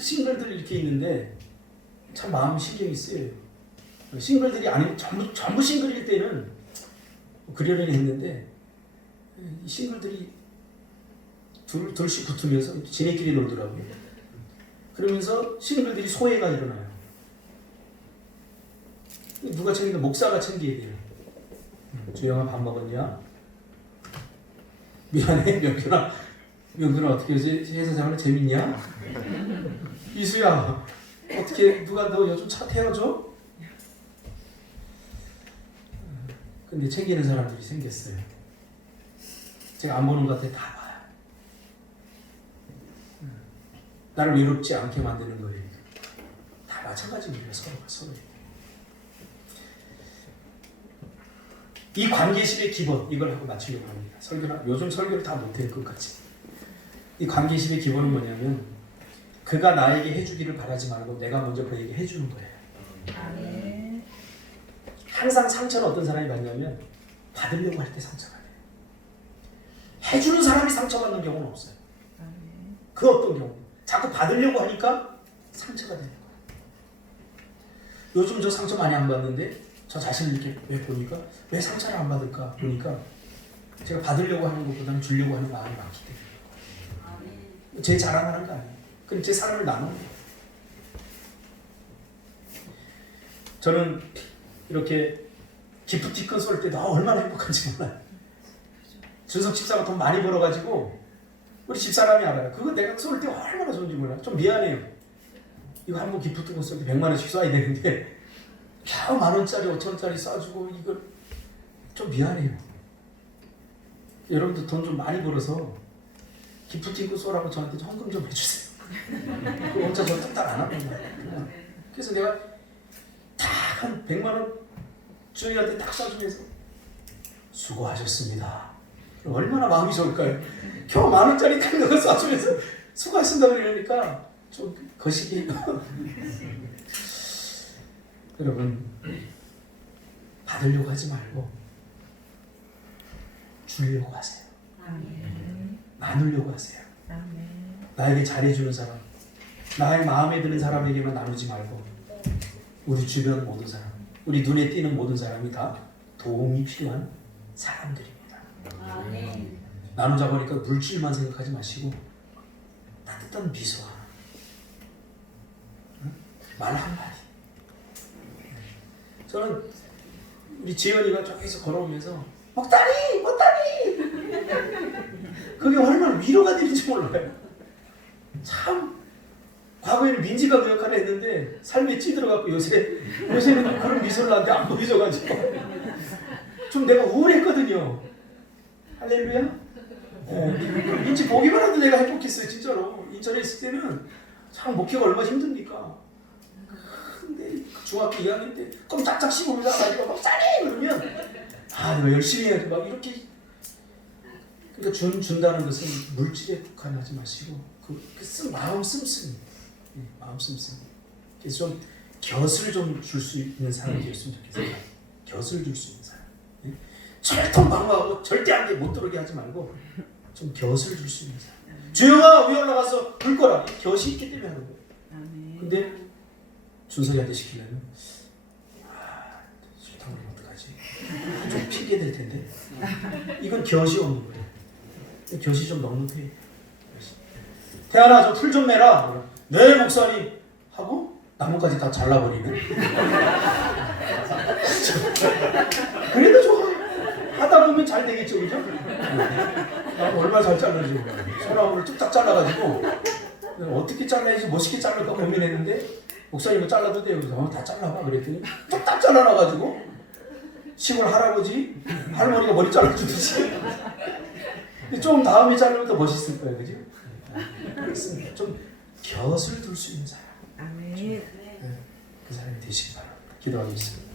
싱글들이 이렇게 있는데 참 마음 신경이 쓰여요. 싱글들이 아니면 전부 싱글일 때는 그러려니 했는데 싱글들이 둘씩 붙으면서 지네끼리 놀더라고요. 그러면서 싱글들이 소외가 일어나요. 누가 챙기든 목사가 챙겨야 돼요. 주영아 밥 먹었냐? 미안해 명준아 어떻게 회사 생활 재밌냐? 이수야 어떻게 누가 너 요즘 차 태워줘? 근데 챙기는 사람들이 생겼어요. 제가 안 보는 것 같아 다 봐요. 나를 외롭지 않게 만드는 거예요. 다 마찬가지입니다. 서로. 이 관계실의 기본 이걸 하고 마치려고 합니다. 요즘 설교를 다 못할 것 같이. 이 관계실의 기본은 뭐냐면 그가 나에게 해주기를 바라지 말고 내가 먼저 그에게 해주는 거예요. 아멘. 항상 상처를 어떤 사람이 받냐면 받으려고 할 때 상처가 돼요. 해주는 사람이 상처받는 경우는 없어요. 아멘. 그 어떤 경우 자꾸 받으려고 하니까 상처가 되는 거예요. 요즘 저 상처 많이 안 받는데 저 자신을 이렇게 왜 보니까 왜 상처를 안 받을까 보니까 제가 받으려고 하는 것보다는 주려고 하는 마음이 많기 때문에. 제 자랑하는 거 아니에요. 그럼 제 사람을 나누는 거예요. 저는 이렇게 기프티콘 쏠 때 나 얼마나 행복한지 몰라요. 준석 집사가 돈 많이 벌어가지고 우리 집사람이 알아요. 그거 내가 쏠 때 얼마나 좋은지 몰라요. 좀 미안해요. 이거 한 번 기프티콘 쏠 때 100만 원씩 쏴야 되는데 겨우 10,000원짜리 5,000원짜리 쏴주고 이거 좀 미안해요. 여러분들 돈 좀 많이 벌어서 기프티콘 쏘라고 저한테 헌금 좀 해주세요. 그거 혼자 저 뚝딱 안 하는 거예요. 그래서 내가 딱 한 100만 원 주인한테 딱 쏴주면서 수고하셨습니다. 얼마나 마음이 좋을까요? 겨우 10,000원짜리 딱 넣어 쏴주면서 수고하셨습니다 그러니까 좀 거시기. 여러분, 받으려고 하지 말고 주려고 하세요. 아멘. 나누려고 하세요. 아멘. 나에게 잘해주는 사람, 나의 마음에 드는 사람에게만 나누지 말고 우리 주변 모든 사람, 우리 눈에 띄는 모든 사람이 다 도움이 필요한 사람들입니다. 나누자고 하니까 물질만 생각하지 마시고 따뜻한 미소 하나, 말 한마디. 저는 우리 지연이가 저기서 걸어오면서 목다리! 목다리! 그게 얼마나 위로가 되는지 몰라요. 참 과거에는 민지가 그 역할을 했는데 삶에 찌들어갖고 요새는 그런 미소를 나한테 안 보여줘가지고 좀 내가 우울했거든요. 할렐루야. 민지 보기만 해도 내가 행복했어요. 진짜로. 인천에 있을 때는 참 목회가 얼마나 힘듭니까. 근데 중학교 2학년 때 껌짝짝 씹으면서 가지고 막 짜리! 그러면 내가 열심히 해야지 막 이렇게. 그러니까 준다는 것은 물질에 국한하지 마시고 마음 씀씀이. 마음 씀씀이. 그래서 좀 곁을 좀 줄 수 있는 사람이 되었으면 좋겠어요. 곁을 줄 수 있는 사람. 철통방어하고 절대 안 돼 못 들어오게 하지 말고 좀 곁을 줄 수 있는 사람. 주영아 위에 올라가서 불 거라. 곁이 있기 때문에 하는 거예요. 아멘. 근데 준석이한테 시키려면 싫다고 그러면 어떡하지? 좀 핑계 될 텐데. 이건 곁이 없는 거예요. 곁이 좀 넉넉해. 태아나 저 풀 좀 내라. 네 목사님 하고 나뭇가지 다 잘라버리는. 그래도 좋아. 하다 보면 잘 되겠죠, 그죠? 나 얼마나 잘 잘라지. 소나무를 뚝딱 잘라가지고 어떻게 잘라야지 멋있게 자를까 고민했는데 목사님은 잘라도 돼요. 그래서 다 잘라봐 그랬더니 뚝딱 잘라놔가지고 시골 할아버지 할머니가 머리 잘라주듯이. 좀 다음에 자르면 더 멋있을 거예요, 그죠? 그렇습니다. 좀 곁을 둘 수 있는 사람. 아멘. 그 사람이 되시기 바랍니다. 기도하겠습니다.